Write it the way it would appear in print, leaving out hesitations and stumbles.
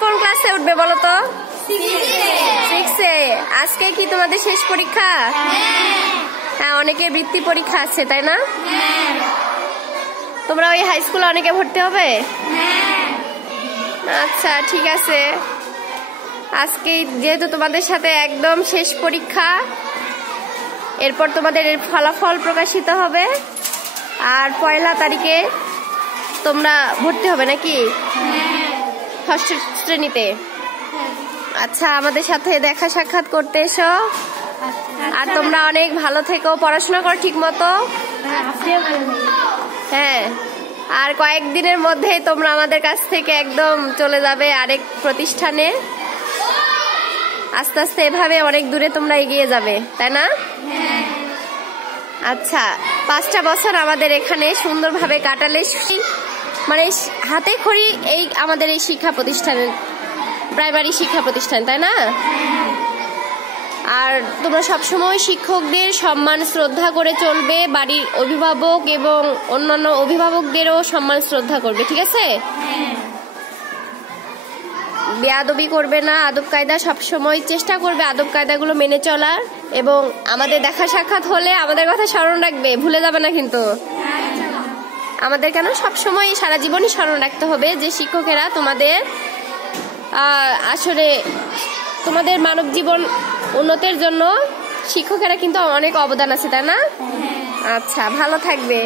কোন ক্লাসে উঠবে বলো তো? 6-এ। আজকে কি তোমাদের শেষ পরীক্ষা? হ্যাঁ, অনেকের বৃত্তি পরীক্ষা আছে তাই না? তোমরা ওই হাই স্কুলে অনেকে ভর্তি হবে? আচ্ছা ঠিক আছে। আজকে যেহেতু তোমাদের সাথে একদম শেষ পরীক্ষা, এরপর তোমাদের এর ফলাফল প্রকাশিত হবে আর 1 তারিখে তোমরা ভর্তি হবে নাকি ষষ্ঠ শ্রেণীতে? আচ্ছা, আমাদের সাথে দেখা সাক্ষাৎ করতে এসো। আর তোমরা অনেক ভালো থেকো, পড়াশোনা করো ঠিক মতো। হ্যাঁ, আর কয়েকদিনের মধ্যেই তোমরা আমাদের কাছ থেকে একদম চলে যাবে আরেক প্রতিষ্ঠানে। আস্তে আস্তে এভাবে অনেক দূরে তোমরা এগিয়ে যাবে, তাই না? আচ্ছা, 5টা বছর আমাদের এখানে সুন্দরভাবে কাটালে, মানে হাতে খড়ি এই আমাদের এই শিক্ষা প্রতিষ্ঠানের, প্রাইমারি শিক্ষা প্রতিষ্ঠান, তাই না? আর তোমরা সবসময় শিক্ষকদের সম্মান শ্রদ্ধা করে চলবে, বাড়ির অভিভাবক এবং অন্যান্য অভিভাবকদেরও সম্মান শ্রদ্ধা করবে, ঠিক আছে? বেয়াদবি করবে না, আদব কায়দা সবসময় চেষ্টা করবে আদব কায়দাগুলো মেনে চলার। এবং আমাদের দেখা সাক্ষাৎ হলে আমাদের কথা স্মরণ রাখবে, ভুলে যাবে না কিন্তু। আমাদের কেন সবসময় সারা জীবনই স্মরণ রাখতে হবে যে শিক্ষকেরা তোমাদের আসলে তোমাদের মানব জীবন উন্নতির জন্য শিক্ষকেরা কিন্তু অনেক অবদান আছে, তাই না? আচ্ছা, ভালো থাকবে।